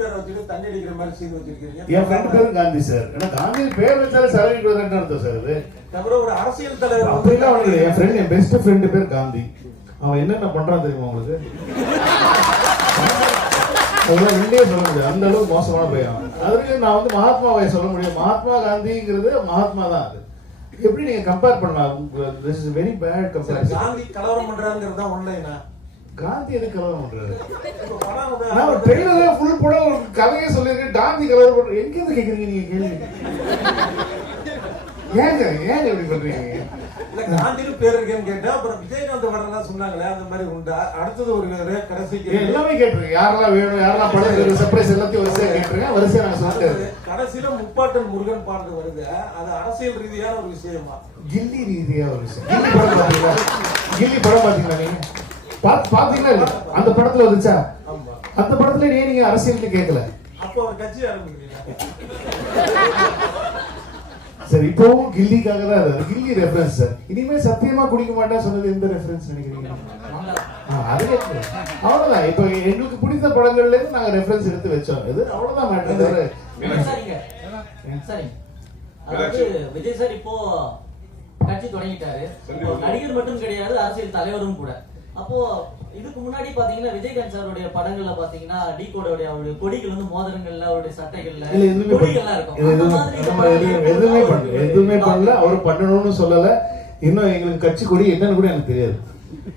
பேரை வச்சுட்டு தண்ணி அடிக்கிற மாதிரி சீன் வச்சிருக்கீங்க. என் ஃப்ரெண்ட் பேரு காந்தி சார். ஏன்னா காந்தி பேர் வச்சாலே பிரதன் அர்த்தம் சார் அது. தவிர ஒரு அரசியல் தலைவர் அப்படிலாம் அவனுக்கு என் ஃப்ரெண்ட் என் பெஸ்ட் ஃப்ரெண்டு பேர் காந்தி. அவன் என்னென்ன பண்றான் தெரியுமா உங்களுக்கு? அதெல்லாம் ரெண்டே சொல்ல முடியாது. அந்த அளவுக்கு மோசமான பையன். அதுக்கு நான் வந்து மகாத்மாவை சொல்ல முடியும். மகாத்மா காந்திங்கிறது மகாத்மா தான் அது. எப்படி நீங்க கம்பேர் பண்ணலாம்? திஸ் இஸ் வெரி பேட் சரி, கம்பேரிசன் காந்தி கலவரம் பண்றாங்கிறது தான் ஒன்லைனா காந்தி எதுக்கு கலவரம் பண்றாரு? படம் நான் ஒரு ட்ரெயிலரே ஃபுல் படம் ஒரு கதையே சொல்லியிருக்கேன். காந்தி கலவரம் பண்ற எங்க இருந்து கேக்குறீங்க நீங்க கேள்வி? ஏங்க ஏங்க இப்படி பண்றீங்க? இல்ல காந்தின்னு பேர் இருக்கேன்னு கேட்டா அப்புறம் விஜயகாந்த் வரலாம் சொன்னாங்களே அந்த மாதிரி உண்டா? அடுத்தது ஒரு கடைசிக்கு. எல்லாமே கேட்டுருங்க யாரெல்லாம் வேணும் யாரெல்லாம் படம் சர்ப்ரைஸ் எல்லாத்தையும் வரிசையா கேட்டுருங்க வரிசையா நான் சொல்லிட்டு அடுத்தது, கடைசியில முப்பாட்டன் முருகன் பாட்டு வருது. அது அரசியல் ரீதியான ஒரு விஷயமா? கில்லி ரீதியா ஒரு விஷயம். கில்லி படம் பாத்தீங்களா கில்லி படம் பாத்தீங்களா நீங்க? பாத்தீங்களா இல்ல அந்த படத்துல வந்துச்சா? ஆமா அந்த படத்துல ஏன் நீங்க அரசியல் கேட்கல சரி இப்பவும் கில்லிக்காக தான் கில்லி ரெஃபரன்ஸ் சார். இனிமே சத்தியமா குடிக்க மாட்டேன் சொன்னது எந்த ரெஃபரன்ஸ் நினைக்கிறீங்க. அவ்வளவுதான். இப்போ எங்களுக்கு பிடித்த படங்கள்ல இருந்து நாங்க ரெஃபரன்ஸ் எடுத்து வச்சோம். இது அவ்வளவுதான் மேட்டர் தவிர சரிங்க சரிங்க. அதாவது விஜய் சார் இப்போ கட்சி தொடங்கிட்டாரு. நடிகர் மட்டும் கிடையாது அரசியல் தலைவரும் கூட. அப்போ இதுக்கு முன்னாடி பாத்தீங்கன்னா விஜயகாந்த் சாருடைய படங்கள்ல பாத்தீங்கன்னா டி கோடோடைய அவருடைய கொடிகள் வந்து மோதிரங்கள்ல அவருடைய சட்டைகள்ல கொடிகள்லாம் இருக்கும். எதுவுமே பண்ணல. எதுவுமே பண்ணல. அவர் பண்ணணும்னு சொல்லல. இன்னும் எங்களுக்கு கட்சி கொடி என்னன்னு கூட எனக்கு தெரியாது.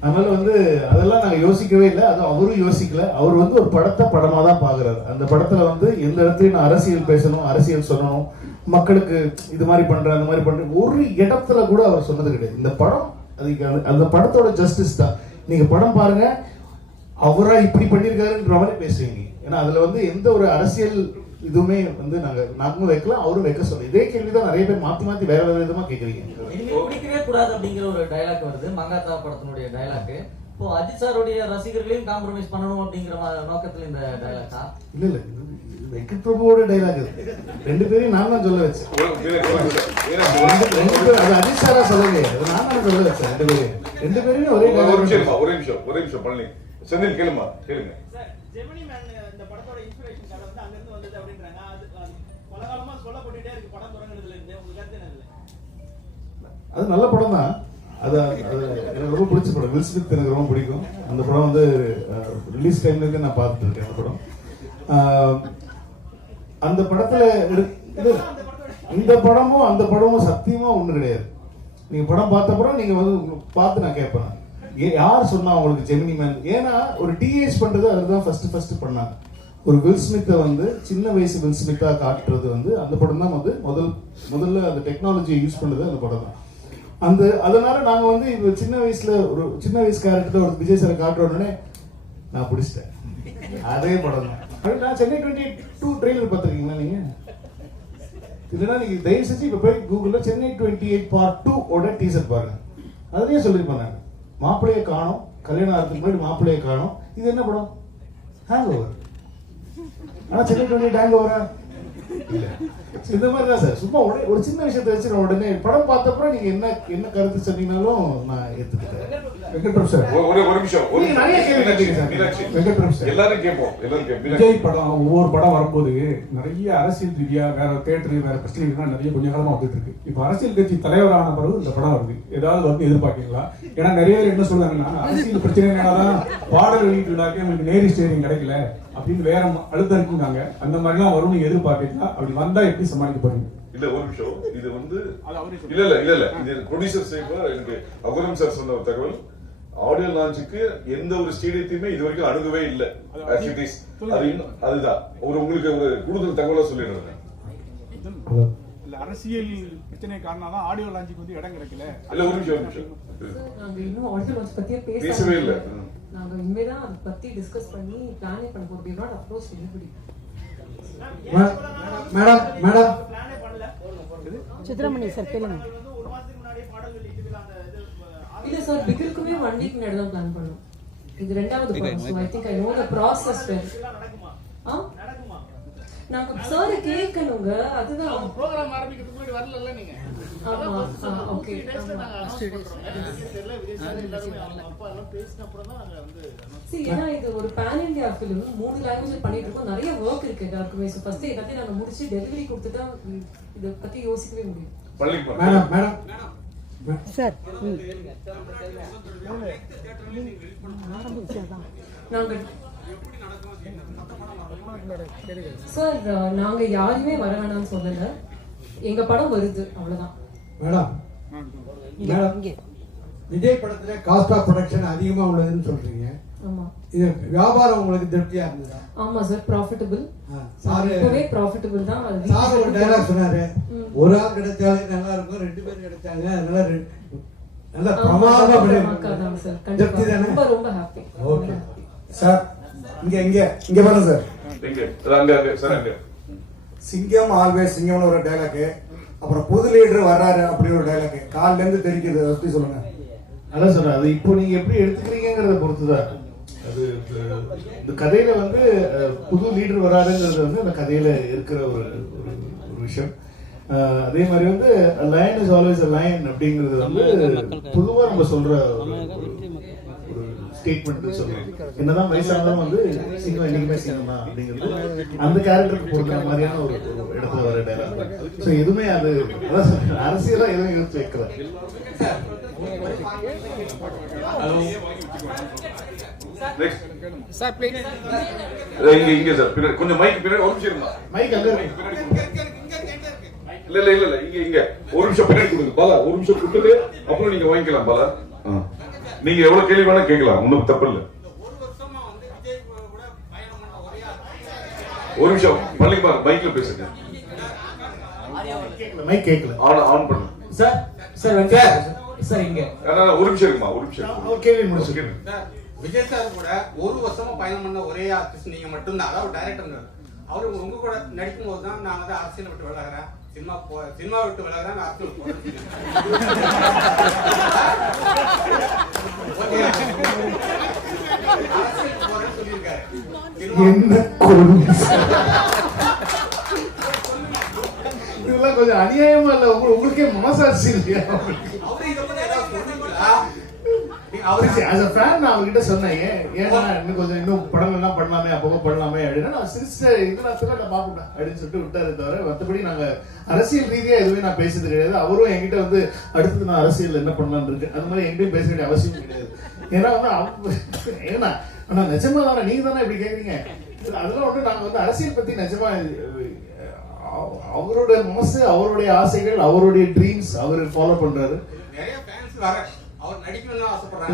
அதனால வந்து அதெல்லாம் நாங்க யோசிக்கவே இல்லை. அது அவரும் யோசிக்கல. அவர் வந்து ஒரு படத்தை படமா தான் பாக்குறாரு. அந்த படத்துல வந்து எந்த இடத்துலயும் நான் அரசியல் பேசணும் அரசியல் சொல்லணும். மக்களுக்கு இது மாதிரி பண்றேன் அந்த மாதிரி பண்றேன். ஒரு இடத்துல கூட அவர் சொன்னது கிடையாது. இந்த படம் அதுக்கு அந்த படத்தோட ஜஸ்டிஸ் தான். நீங்க படம் பாருங்க அவரா இப்படி பண்ணிருக்காருன்ற மாதிரி பேசுவீங்க. ஏன்னா அதுல வந்து எந்த ஒரு அரசியல் இதுவுமே வந்து நாங்க நாங்களும் வைக்கலாம் அவரும் வைக்க சொல்ல இதே கேள்விதான் நிறைய பேர் மாத்தி மாத்தி வேற வேற விதமா கேக்குறீங்க. பிடிக்கவே கூடாது அப்படிங்கிற ஒரு டயலாக் வருது. மங்காத்தா படத்தினுடைய டயலாக் இப்போ அஜித் சாருடைய ரசிகர்களையும் காம்ப்ரமைஸ் பண்ணணும் அப்படிங்கிற மா- நோக்கத்துல இந்த டயலாக்கா இல்ல இல்ல. வெங்கட் பிரபுவோட டைலாக் இது ரெண்டு பேரையும் நான் தான் சொல்ல வச்சேன். ரெண்டு- ரெண்டு பேரும் அது அஜித் சாரா சொல்லலையே. அது நான் தான் சொல்ல வச்சேன் ரெண்டு பேரையும். ரெண்டு பேருமே ஒரே ஒரு நிமிஷம் ஒரே நிமிஷம் ஒரே நிமிஷம் பழனி. செந்தில் கேளுமா கேளுங்க. சார் ஜெமினி மேன் இந்த படத்தோட இன்ஸ்பிரேஷன் கதை வந்து அங்க இருந்து வந்தது அப்படின்றாங்க. அது பல காலமா சொல்லப்பட்டுட்டே இருக்கு படம் தொடங்குனதுல இருந்து. உங்களுக்கு கருத்து என்ன? அது நல்ல படம் தான் அது எனக்கு ரொம்ப பிடிச்ச படம். வில் ஸ்மித் எனக்கு ரொம்ப பிடிக்கும். அந்த படம் வந்து ரிலீஸ் டைம்ல இருந்து நான் பார்த்துட்டு இருக்கேன் அந்த படம். அந்த படத்துல இந்த படமும் அந்த படமும் சத்தியமா ஒண்ணு கிடையாது. நீங்க படம் பார்த்த படம் நீங்க வந்து பார்த்து நான் கேட்பேன். ஏ- யார் சொன்னா உங்களுக்கு ஜெமினி மேன்? ஏன்னா ஒரு டிஏஸ் பண்றது அதுதான் ஃபர்ஸ்ட் ஃபர்ஸ்ட் பண்ணாங்க. ஒரு வில் ஸ்மித்தை வந்து சின்ன வயசு வில் காட்டுறது வந்து அந்த படம் தான் வந்து முதல் முதல்ல அந்த டெக்னாலஜியை யூஸ் பண்ணது அந்த படம் தான். அந்த அதனால நாங்கள் வந்து இப்போ சின்ன வயசுல ஒரு சின்ன வயசு கேரக்டர் ஒரு விஜய் சாரை காட்டுற உடனே நான் பிடிச்சிட்டேன். அதே படம் தான். நான் சென்னை டுவெண்ட்டி டூ ட்ரெயிலர் பார்த்துருக்கீங்களா நீங்கள் இல்லைன்னா நீங்க தயவு செஞ்சு இப்போ போய் கூகுள்ல Chennai twenty eight part two ஓட டீசர் பாருங்க. அதுலயே சொல்லியிருப்பாங்க. மாப்பிள்ளையை காணும் கல்யாணம் ஆகிறதுக்கு முன்னாடி மாப்பிள்ளையை காணோம். இது என்ன படம்? ஹேங் ஓவர் ஆனா சென்னை டுவெண்ட்டி எயிட் ஹேங் ஓவரா இல்ல. இந்த மாதிரி தான் சார். சும்மா உடனே ஒரு சின்ன விஷயத்தை வச்சு நான் உடனே படம் பார்த்தப்பறம் நீங்க என்ன என்ன கருத்து சொன்னீங்கனாலும் நான் ஏத்துக்கிட்டேன். வெங்கட் பிரபு சார். ஒரு- ஒரு ஒரு நிமிஷம் ஒரு நீங்க நிறைய கேள்வி கேட்டீங்க சார். மீனாட்சி. வெங்கட் பிரபு சார். எல்லாரும் கேட்போம் எல்லாரும் கேட்போம். விஜய் படம் ஒவ்வொரு படம் வரும்போது நிறைய அரசியல் ரீதியா வேற தேட்டர் வேற பிரச்சனைகள்லாம் நிறைய கொஞ்ச காலமா வந்துட்டு இருக்கு. இப்ப அரசியல் கட்சி தலைவரான பிறகு இந்த படம் வருது. ஏதாவது வந்து எதிர்பார்க்கீங்களா? ஏன்னா நிறைய பேர் என்ன சொல்றாங்கன்னா அரசியல் பிரச்சனைனாலதான் பாடல் வெளியீட்டு விழாக்கு உங்களுக்கு நேரி ஸ்டேரியம் கிடைக்கல அப்படின்னு வேற அழுத்தம் இருக்குங்காங்க அந்த மாதிரிலாம் வரும் நீங்க எதிர்பார்க்கீங்களா? அப்படி வந்தா எப்படி சமாளிக்க போறீங்க? இல்ல ஒரு நிமிஷம். இது வந்து. இல்ல இல்ல இல்ல இல்ல. இது ப்ரொடியூசர் சைடுல எனக்கு அகுரம் சார் சொன்ன ஒரு தகவல். ஆடியோ லான்ச்சுக்கு எந்த ஒரு ஸ்டேடியத்தையுமே இது வரைக்கும் அணுகவே இல்ல. as it is. அது இன்னும் அதுதான். ஒரு உங்களுக்கு ஒரு கூடுதல் தகவலா சொல்லிடுறேன் அரசியல் பிரச்சனை காரணம் தான் ஆடியோ லான்ச்சுக்கு வந்து இடம் கிடைக்கல. இல்ல ஒரு நிமிஷம் ஒரு நிமிஷம். நாங்க இன்னும் ஆடியோ லான்ச் பத்தியே பேசவே இல்ல. நாங்க இனிமே தான் அதை பத்தி டிஸ்கஸ் பண்ணி பிளானே பண்ண போறோம். we not approach anybody madam madam. பிளானே பண்ணல. சித்ரமணி சார் கேளுங்க. ஒரு மாசத்துக்கு முன்னாடியே பாடல் இல்ல சார் பிகிலுக்குமே ஒன் வீக் முன்னாடி தான் பிளான் பண்ணோம். இது ரெண்டாவது படம் so I think I know the process நடக்குமா? ஆ? நடக்குமா? நாங்க சார் கேட்கணுங்க அதுதான். ப்ரோக்ராம் ஆரம்பிக்கிறதுக்கு முன்னாடி வரல நீங்க? ஆமா ஓகே ஏன்னா இது ஒரு பேன் இந்தியா ஃபிலிம் மூணு லாங்குவேஜ்ல பண்ணிட்டு இருக்கோம். நிறைய ஒர்க் இருக்கு எல்லாருக்குமே. ஸோ ஃபர்ஸ்ட் எல்லாத்தையும் நாங்க முடிச்சு டெலிவரி கொடுத்துட்டா ம், இதை பத்தி யோசிக்கவே முடியும். பள்ளிக்கு மேடம் மேடம் சார் சார் நாங்க யாருமே வர வேணாம்னு சொல்லல. எங்க படம் வருது அவ்வளவுதான். மேடம் விஜய் படத்துல காஸ்ட் ஆஃப் ப்ரொடக்ஷன் அதிகமா உள்ளதுன்னு சொல்றீங்க. ஆமா. இது வியாபாரம் உங்களுக்கு திருப்தியா இருந்ததா? ஆமா சார் ப்ராஃபிட்டபிள் சாரு இப்பவே ப்ராஃபிட்டபிள் தான். சார் ஒரு டைலாக் சொன்னாரு. ஒரு ஆள் கிடைச்சாலே நல்லா இருக்கும் ரெண்டு பேர் கிடைச்சாங்க அதனால நல்லா பிரமாதமா சார். திருப்தி தானே? ரொம்ப ஹாப்பி ஓகே சார் இங்க இங்க இங்க பாருங்க சார். அங்க அங்க சார் அங்க. சிங்கம் ஆல்வேஸ் சிங்கம்னு ஒரு டைலாக் அப்புறம் புது லீடர் வர்றாரு அப்படின்னு ஒரு டைலாக் கால்ல இருந்து தெரிக்குது அதை பத்தி சொல்லுங்க. அதான் சொல்றேன் அது இப்போ நீங்க எப்படி எடுத்துக்கிறீங்கிறத பொறுத்து தான் அது இந்த கதையில வந்து புது லீடர் வராதுங்கிறது வந்து அந்த கதையில இருக்கிற ஒரு ஒரு- விஷயம். அதே மாதிரி வந்து லைன் இஸ் ஆல்வேஸ் லைன் அப்படிங்கிறது வந்து பொதுவா நம்ம சொல்ற ஒரு ஸ்டேட்மெண்ட் சொல்றோம் என்னதான் வயசானாலும் வந்து சிங்கம் என்னைக்குமே சிங்கம் தான் அப்படிங்கிறது அந்த கேரக்டருக்கு பொறுத்த மாதிரியான ஒரு இடத்துல வர டைலாக் ஸோ எதுவுமே அது அதான் சொல்றேன், அரசியலா எதுவும் யோசிச்சு வைக்கல. நெக்ஸ்ட் இங்க இங்க சார் பின்னாடி கொஞ்சம் மைக் பின்னாடி ஒரு நிமிஷம் இருங்க மைக் அங்க இருக்கு இல்ல இல்ல இல்ல இல்ல. இங்க இங்க. ஒரு நிமிஷம் பின்னாடி கொடுங்க. பாலா ஒரு நிமிஷம் கொடுத்துட்டு அப்புறம் நீங்க வாங்கிக்கலாம் பாலா. ஆ. நீங்க எவ்வளவு கேள்வி வேணா கேட்கலாம். ஒண்ணும் தப்பு இல்ல. ஒரு நிமிஷம். பள்ளிக்கு பாருங்க மைக்ல பேசுங்க. மைக் கேட்கல ஆன் ஆன் பண்ணு. Sir sir Venkat. சார் இங்க. ஒரு நிமிஷம் இருக்குமா? ஒரு நிமிஷம் ஒரு கேள்வி முடிச்சு. விஜய் சார் கூட ஒரு வருஷமா பயணம் பண்ண ஒரே ஆர்டிஸ்ட் நீங்க மட்டும்தான். அதாவது டைரக்டர் அவரு உங்க கூட நடிக்கும் போது தான் நான் வந்து அரசியல் விட்டு விலகிறேன். சினிமா போ சினிமா விட்டு சொல்லியிருக்காரு. சினிமா என்ன இதெல்லாம் கொஞ்சம் அநியாயமா இல்ல? உங்களுக்கு உங்களுக்கே மனசாட்சி இல்லையா அவரு இதை பத்தி ஏதாவது சொன்னீங்களா நீங்க அவரு ஆஸ் அ ஃபேன் நான் அவர்கிட்ட சொன்னேன் ஏன் ஏன்னா இன்னும் கொஞ்சம் இன்னும் படம் எல்லாம் பண்ணலாமே அப்பப்போ பண்ணலாமே அப்படின்னா நான் சிரிச்ச இதெல்லாம் சொல்ல நான் பார்க்கணும் அப்படின்னு சொல்லிட்டு விட்டாரு தவிர மற்றபடி நாங்க அரசியல் ரீதியா எதுவுமே நான் பேசுறது கிடையாது. அவரும் என்கிட்ட வந்து அடுத்து நான் அரசியல் என்ன பண்ணலாம்னு இருக்கு? அந்த மாதிரி எங்கிட்டையும் பேச வேண்டிய அவசியம் கிடையாது. ஏன்னா வந்து ஏன்னா ஆனா நிஜமா தானே நீங்க தானே இப்படி கேக்குறீங்க? அதெல்லாம் வந்து நாங்க வந்து அரசியல் பத்தி நிஜமா அஹ், அவருடைய மனசு அவருடைய ஆசைகள் அவருடைய ட்ரீம்ஸ் அவர் ஃபாலோ பண்றாரு. நிறைய ஃபேன்ஸ் வர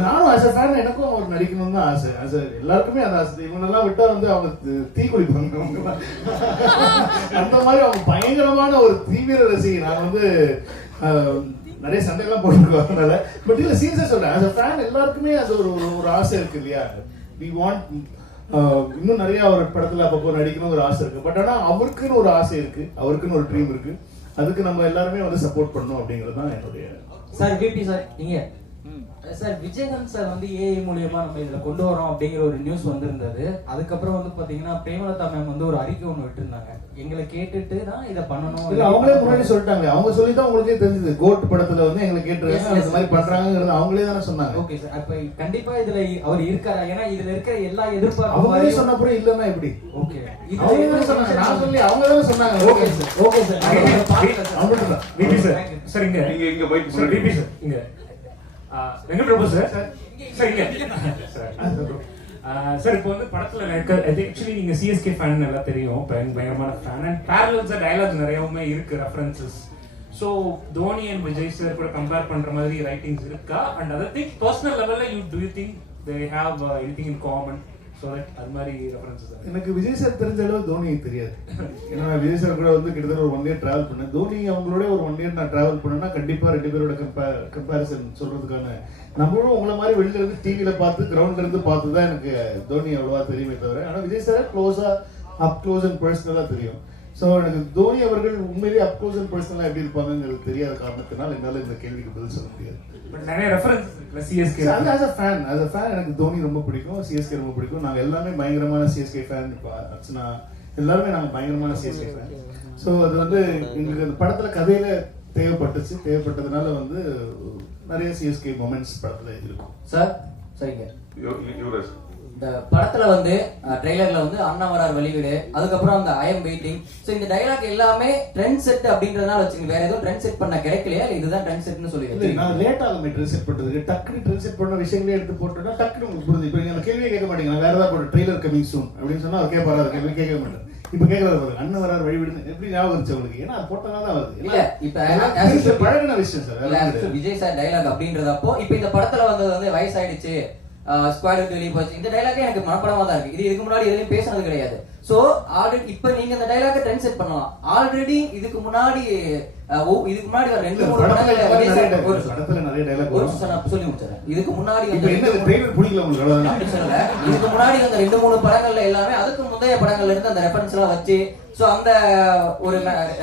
நானும் ஆஸ் ஃபேன் எனக்கும் அவர் நடிக்கணும்னு தான் ஆசை. a- எல்லாருக்குமே அந்த ஆசை. இவங்கெல்லாம் விட்டா வந்து அவங்க தி- அவங்க. அந்த மாதிரி அவங்க பயங்கரமான ஒரு தீவிர ரசிகை நான் வந்து நிறைய சண்டையெல்லாம் போட்டுருக்கோம் அதனால. பட் இல்ல சீரியஸா சொல்றேன். As a ஃபேன் எல்லாருக்குமே அது ஒரு ஒரு- ஆசை இருக்கு இல்லையா? வி வாண்ட் இன்னும் நிறைய அவர் படத்துல அப்பப்போ நடிக்கணும் ஒரு ஆசை இருக்கு. பட் ஆனா அவருக்குன்னு ஒரு ஆசை இருக்கு. அவருக்குன்னு ஒரு ட்ரீம் இருக்கு. அதுக்கு நம்ம எல்லாருமே வந்து சப்போர்ட் பண்ணணும் அப்படிங்கிறது தான் என்னுடைய சார் விபி சார் இங்க சார் விஜயகாந்த் சார் வந்து ஏஐ மூலியமா நம்ம இதுல கொண்டு வரோம் அப்படிங்கிற ஒரு நியூஸ் வந்திருந்தது. அதுக்கப்புறம் வந்து பாத்தீங்கன்னா பிரேமலதா மேம் வந்து ஒரு அறிக்கை ஒண்ணு விட்டுருந்தாங்க. எங்களை கேட்டுட்டு தான் இதை பண்ணணும் இல்ல அவங்களே முன்னாடி சொல்லிட்டாங்க அவங்க சொல்லி தான் உங்களுக்கே தெரிஞ்சது. கோட் படத்துல வந்து எங்களை கேட்டுருக்காங்க. அந்த மாதிரி. பண்றாங்கிறது அவங்களே தானே சொன்னாங்க. ஓகே சார் அப்ப கண்டிப்பா இதுல அவர் இருக்காரா? ஏன்னா இதுல இருக்கிற எல்லா அவங்களே சொன்ன எதிர்பார்ப்பு அப்புறம் இல்லைன்னா எப்படி? ஓகே அவங்க தானே சொன்னாங்க. நான் சொல்லி அவங்க தானே சொன்னாங்க. ஓகே சார் ஓகே சார் அவங்கள்ட்ட தான். விபி சார் சார் இங்க. நீங்க இங்க மைக் சார் சார் இங்க. ஆ, Venkat Prabhu sir sir sir இப்போ வந்து படத்துல ஆக்சுவலி நீங்க சிஎஸ்கே ஃபேன் நல்லா தெரியும். பயங்கரமான ஃபேன் அண்ட் பேரலல்ஸ் டயலாக்ஸ் நிறையவுமே இருக்கு references so Dhoni and Vijay sir கூட கம்பேர் பண்ற மாதிரி ரைட்டிங்ஸ் இருக்கா? அண்ட் அதர் திங் பர்சனல் லெவல்ல you do you think they have anything in common அது மாதிரி ரெஃபரன்சஸ் எனக்கு விஜய் சார் தெரிஞ்ச அளவு தோனி தெரியாது. ஏன்னா நான் விஜய் சார் கூட வந்து கிட்டத்தட்ட ஒரு ஒன் இயர் டிராவல் பண்ணேன். தோனி அவங்களோட ஒரு ஒன் இயர் நான் டிராவல் பண்ணேன்னா கண்டிப்பா ரெண்டு பேரோட கம்பேர் கம்பேரிசன் சொல்றதுக்கான நம்மளும் உங்களை மாதிரி வெளியில இருந்து டிவியில பார்த்து கிரவுண்ட்ல இருந்து பார்த்து தான் எனக்கு தோனி அவ்வளவா தெரியுமே தவிர ஆனா விஜய் சார் க்ளோஸா அப் க்ளோஸ் அண்ட் பர்சனலா தெரியும். ஸோ எனக்கு தோனி அவர்கள் உண்மையிலேயே அப் க்ளோஸ் அண்ட் பர்சனலா எப்படி இருப்பாங்கிறது தெரியாத காரணத்தினால் என்னால இந்த கேள்விக்கு பதில் சொல்ல முடியாது. பட் நிறைய ரெஃபரன்ஸ் சிஎஸ்கே அது as a fan as a fan எனக்கு தோனி ரொம்ப பிடிக்கும் சிஎஸ்கே ரொம்ப பிடிக்கும். நாங்க எல்லாமே பயங்கரமான சிஎஸ்கே ஃபேன் இப்போ அர்ச்சனா எல்லாருமே நாங்க பயங்கரமான சிஎஸ்கே ஃபேன் ஸோ அது வந்து எங்களுக்கு அந்த படத்துல கதையில தேவைப்பட்டுச்சு. தேவைப்பட்டதுனால வந்து நிறைய சிஎஸ்கே மொமெண்ட்ஸ் படத்துல இருக்கும். சார் சரிங்க. யு- யுவராஜ். இந்த படத்துல வந்து ட்ரெய்லர்ல வந்து அண்ணா வரார் வெளியீடு அதுக்கப்புறம் அந்த ஐ எம் வெயிட்டிங் சோ இந்த டயலாக் எல்லாமே ட்ரெண்ட் செட் அப்படின்றதுனால வச்சுங்க வேற எதுவும் ட்ரெண்ட் செட் பண்ண கிடைக்கலையா? இதுதான் ட்ரெண்ட் செட்னு சொல்லி? நான் லேட் ஆகும் ட்ரெஸ் செட் பண்றதுக்கு. டக்குனு ட்ரெஸ் செட் பண்ண விஷயங்களே எடுத்து போட்டோம்னா டக்குனு உங்களுக்கு புரிஞ்சு இப்போ நீங்க கேள்வியே கேட்க மாட்டீங்க நான் வேற ஏதாவது போட்டு ட்ரெய்லர் கமிங் சூன் அப்படின்னு சொன்னா அவர் கேட்பாரு கேள்வி கேட்க மாட்டேன். இப்போ கேட்கறது பாருங்க அண்ணன் வரார் வழி விடுன்னு எப்படி ஞாபகம் இருந்துச்சு உங்களுக்கு? ஏன்னா போட்டனால தான் வருது. இல்ல இப்ப பழகின விஷயம் சார் விஜய் சார் டைலாக் அப்படின்றதப்போ இப்ப இந்த படத்துல வந்தது வந்து வயசாயிடுச்சு. விட்டு வெளியே போச்சு. இந்த டைலாக்கே எனக்கு மனப்படமா தான் இருக்கு. இது இதுக்கு முன்னாடி எதுலயும் பேசுனது கிடையாது. சோ ஆல்ரெடி இப்ப நீங்க இந்த டைலாக்கை ட்ரெண்ட் செட் பண்ணலாம். ஆல்ரெடி இதுக்கு முன்னாடி இதுக்கு முன்னாடி ரெண்டு மூணு நான் சொல்லி முடிச்சிடறேன். இதுக்கு முன்னாடி சொல்லல. இதுக்கு முன்னாடி வந்த ரெண்டு மூணு படங்கள்ல எல்லாமே அதுக்கு முந்தைய படங்கள்ல இருந்து அந்த ரெஃபரன்ஸ் எல்லாம் வச்சு சோ அந்த ஒரு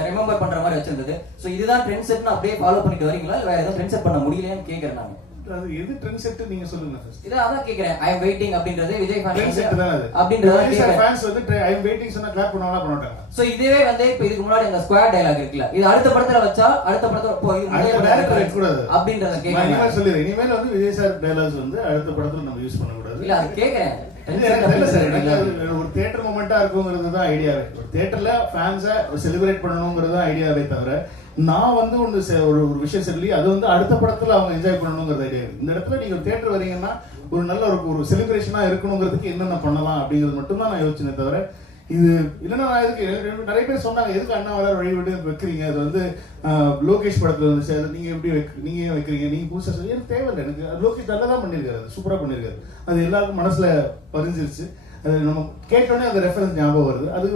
ரிமெம்பர் பண்ற மாதிரி வச்சிருந்தது. சோ இதுதான் ட்ரெண்ட் செட்னு அப்படியே ஃபாலோ பண்ணிட்டு வரீங்களா? இல்ல வேற எதுவும் ட்ரெண்ட் செட் பண்ண முடியலையான்னு கேக்குறேன் நான். எது ட்ரெண்ட் செட் நீங்க சொல்லுங்க first. இது அதான் கேக்குறேன் ஐ எம் வெயிட்டிங் அப்படின்றது விஜய் Trend set தான் அது. ஃபேன் அப்படின்றத விஜய் fans வந்து I am waiting சொன்னா clap பண்ணுவாங்களா, பண்ண மாட்டாங்களா? சோ இதுவே வந்து இப்ப இதுக்கு முன்னாடி அந்த ஸ்குவாட் டயலாக் இருக்குல்ல இது அடுத்த படத்துல வச்சா அடுத்த படத்துல இப்போ இது அடுத்த படத்துல director வைக்கக்கூடாது. அப்படின்றத கேக்குறேன் இனிமேல் சொல்லிடுறேன். இனிமேல் வந்து விஜய் சார் dialogues வந்து அடுத்த படத்துல நம்ம யூஸ் பண்ணக்கூடாது. இல்ல அது கேக்குறேன் ஒரு moment ஆ இருக்குங்கிறது தான் ஐடியாவே. ஒரு fans அ celebrate பண்ணணுங்கிறது தான் ஐடியாவே தவிர, நான் வந்து ஒன்று ஒரு ஒரு விஷயம் சொல்லி அது வந்து அடுத்த படத்தில் அவங்க என்ஜாய் பண்ணணுங்கிறது ஐடியா இந்த இடத்துல நீங்கள் தேட்டர் வரீங்கன்னா ஒரு நல்ல ஒரு ஒரு செலிப்ரேஷனாக இருக்கணுங்கிறதுக்கு என்னென்ன பண்ணலாம் அப்படிங்கிறது மட்டும்தான் நான் யோசிச்சேனே தவிர இது இல்லைன்னா நான் இதுக்கு நிறைய பேர் சொன்னாங்க எதுக்கு அண்ணா வேற வழி விட்டு வைக்கிறீங்க. அது வந்து லோகேஷ் படத்துல வந்துச்சு அது நீங்க எப்படி வைக்க- நீங்க ஏன் வைக்கிறீங்க? நீங்க புதுசா சொல்லி எனக்கு தேவையில்லை. எனக்கு லோகேஷ் நல்லா தான் பண்ணியிருக்காரு. அது பண்ணியிருக்காரு. அது எல்லாருக்கும் மனசுல பதிஞ்சிருச்சு. அது நம்ம கேட்டோடனே அந்த ரெஃபரன்ஸ் ஞாபகம் வருது. அது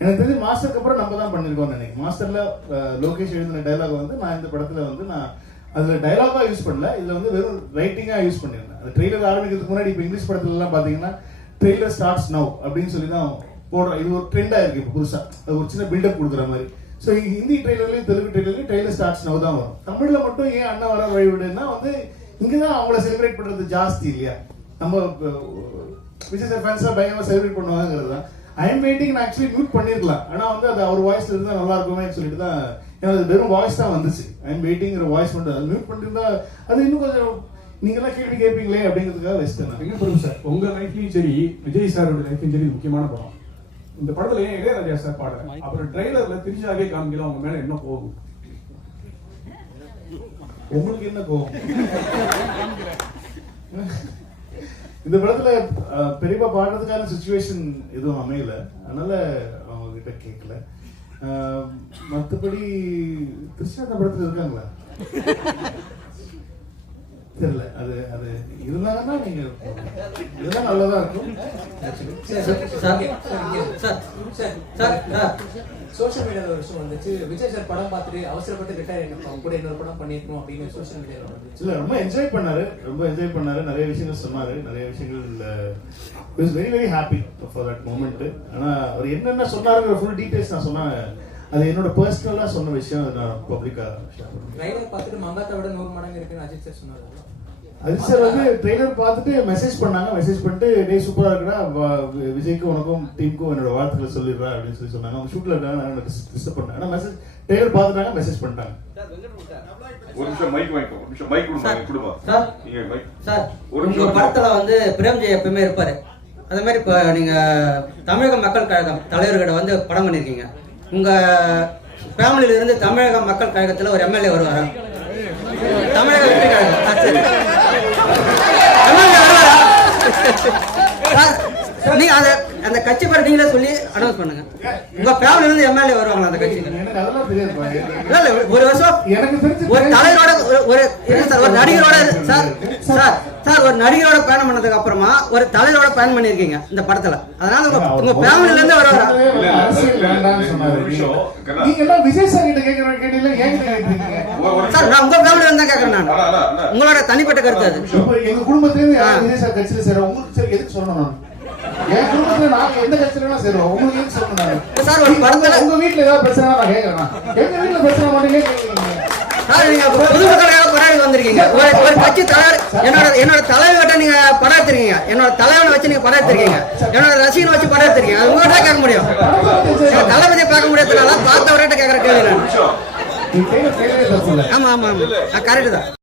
எனக்கு தெரிஞ்சு மாஸ்டருக்கு அப்புறம் நம்ம தான் பண்ணியிருக்கோம் நினைக்கிறேன். மாஸ்டர்ல லோகேஷ் எழுதின டைலாக் வந்து நான் இந்த படத்துல வந்து நான் அதுல டைலாகா யூஸ் பண்ணல. இதுல வந்து வெறும் ரைட்டிங்கா யூஸ் பண்ணியிருந்தேன். அந்த ட்ரெய்லர் ஆரம்பிக்கிறதுக்கு முன்னாடி இப்போ இங்கிலீஷ் படத்துல எல்லாம் பாத்தீங்கன்னா ட்ரெய்லர் ஸ்டார்ட்ஸ் நவ் அப்படின்னு சொல்லி தான் போடுறோம் இது ஒரு ட்ரெண்டா இருக்கு இப்போ புதுசா. அது ஒரு சின்ன பில்டப் கொடுக்குற மாதிரி. ஸோ ஹிந்தி ட்ரெய்லர்லயும் தெலுங்கு ட்ரெய்லர்லயும் ட்ரெய்லர் ஸ்டார்ட்ஸ் நவ் தான் வரும். தமிழ்ல மட்டும் ஏன் அண்ணன் வர வழிவிடுன்னா வந்து இங்கதான் அவங்கள செலிப்ரேட் பண்றது ஜாஸ்தி இல்லையா? நம்ம விஜய் சார் ஃபேன்ஸாக பயங்கரமாக செலிப்ரேட் பண்ணுவாங்கிறது தான். ஐ எம் வெயிட்டிங் நான் ஆக்சுவலி மியூட் பண்ணிருக்கலாம். ஆனா வந்து அது அவர் வாய்ஸ்ல இருந்தா நல்லா இருக்குமேன்னு சொல்லிட்டு தான் ஏன்னா அது வெறும் வாய்ஸ் தான் வந்துச்சு. ஐ எம் வெயிட்டிங்கிற வாய்ஸ் மட்டும் அது. மியூட் பண்ணிருந்தா அது இன்னும் கொஞ்சம் நீங்களாம் கேள்வி கேட்பீங்களே அப்படிங்கிறதுக்காக வச்சுட்டேன். எங்க பிரபு சார் உங்க லைஃப்லயும் சரி விஜய் சாரோட லைஃப்லயும் சரி முக்கியமான படம். இந்த படத்துல ஏன் இளையராஜா சார் பாடுற அப்புறம் ட்ரைலர்ல திரிஷாவே காமிக்கல அவங்க மேல என்ன போகும் உங்களுக்கு என்ன கோவம் இந்த படத்துல பெரியப்பா பாடுறதுக்கான சுச்சுவேஷன் எதுவும் அமையல. அதனால அவங்க கிட்ட கேட்கல மற்றபடி மத்தபடி கிருஷ்ணா படத்துல இருக்காங்களா? தெரியல. அது அது இருந்தாங்கன்னா நீங்க இதெல்லாம் நல்லதா இருக்கும். சோஷியல் மீடியால ஒரு விஷயம் வந்துச்சு. விஜய் சார் படம் பார்த்துட்டு அவசரப்பட்டு ரிட்டையர் அவங்க கூட இன்னொரு படம் பண்ணிருக்கணும் அப்படின்னு சோஷியல் மீடியால வந்துச்சு. இல்ல ரொம்ப என்ஜாய் பண்ணாரு. ரொம்ப என்ஜாய் பண்ணாரு. நிறைய விஷயங்கள் சொன்னாரு. நிறைய விஷயங்கள் is very very happy for that moment ஆனா அவர் என்னென்ன சொன்னாருங்கிற ஃபுல் டீடைல்ஸ் நான் சொன்னா அது என்னோட பர்சனலா சொன்ன விஷயம் நான் பப்ளிக்கா ட்ரைலர் பார்த்துட்டு மங்காத்தை விட நூறு மடங்கு இருக்குன்னு அஜித் சார் சொன்னாரு. அஜித் சார் வந்து ட்ரெய்லர் பார்த்துட்டு மெசேஜ் பண்ணாங்க. மெசேஜ் பண்ணிட்டு டே சூப்பரா இருக்குடா. விஜய்க்கும் உனக்கும் டீமுக்கும் என்னோட வாழ்த்துக்களை சொல்லிடுறா அப்படின்னு சொல்லி சொன்னாங்க. அவங்க ஷூட்ல இருக்காங்க நான் டிஸ்டர்ப் பண்ணேன். ஆனா மெசேஜ் ட்ரெய்லர் பார்த்துட்டாங்க மெசேஜ் பண்ணிட்டாங்க. ஒரு நிமிஷம் மைக் வாங்கிக்கோ. ஒரு நிமிஷம் மைக் கொடுங்க. கொடுமா சார். நீங்க மைக் சார் ஒரு நிமிஷம் படத்துல வந்து பிரேம்ஜி எப்பவுமே இருப்பாரு. அதே மாதிரி இப்போ நீங்க தமிழக மக்கள் கழகம் தலைவர்கிட்ட வந்து படம் பண்ணிருக்கீங்க. உங்கள் ஃபேமிலியிலிருந்து தமிழக மக்கள் கழகத்தில் ஒரு எம்எல்ஏ வருவாரா? தமிழக வெற்றி கழகம். நீங்க கட்சி பேர் நீங்களே சொல்லி அனௌன்ஸ் பண்ணுங்க. உங்க ஃபேமிலில இருந்து எம்எல்ஏ வருவாங்களா அந்த கட்சியில? இல்ல இல்ல ஒரு வருஷம் எனக்கு தெரிஞ்சு ஒரு தலைவரோட ஒரு- சார் ஒரு நடிகரோட சார் சார் சார் ஒரு நடிகரோட பயணம் பண்ணதுக்கு அப்புறமா ஒரு தலைவரோட பயணம் பண்ணிருக்கீங்க இந்த படத்துல. அதனால உங்க உங்க ஃபேமிலில இருந்து வர அரசியல் வேண்டாம்னு சொன்னாரு நீங்க எல்லாம் விஜய் சார் சார் நான் உங்க ஃபேமிலில இருந்து தான் கேக்குறேன் நான். உங்களோட தனிப்பட்ட கருத்து அது. எங்க குடும்பத்துல இருந்து யாரும் விஜய் சார் கட்சியில சேரும் உங்களுக்கு சரி எதுக்கு சொல்லணும்? நான் என் குடும்பத்துல நாங்க எந்த கட்சியில வேணா சேருவோம். உங்களுக்கு எதுக்கு சொல்லணும் நான் சார் ஒரு படத்துல உங்க வீட்ல ஏதாவது பிரச்சனை நான் கேக்குறேன் நான். எங்க வீட்ல பிரச்சனை தலைவர் என்னோட என்னோட தலைவர்கிட்ட நீங்க படம் எடுத்திருக்கீங்க என்னோட தலைவனை வச்சு நீங்க படம் எடுத்திருக்கீங்க என்னோட ரசிகனை வச்சு படம் எடுத்திருக்கீங்க அது உங்கள்கிட்ட கேட்க முடியும். எங்க தளபதியை பார்க்க முடியாதனால பார்த்தவர்கிட்ட கேட்கற கேள்வி நான். நீ கையில கையிலே தப்பு இல்லை ஆமா ஆமா ஆமா. கரெக்ட் தான்.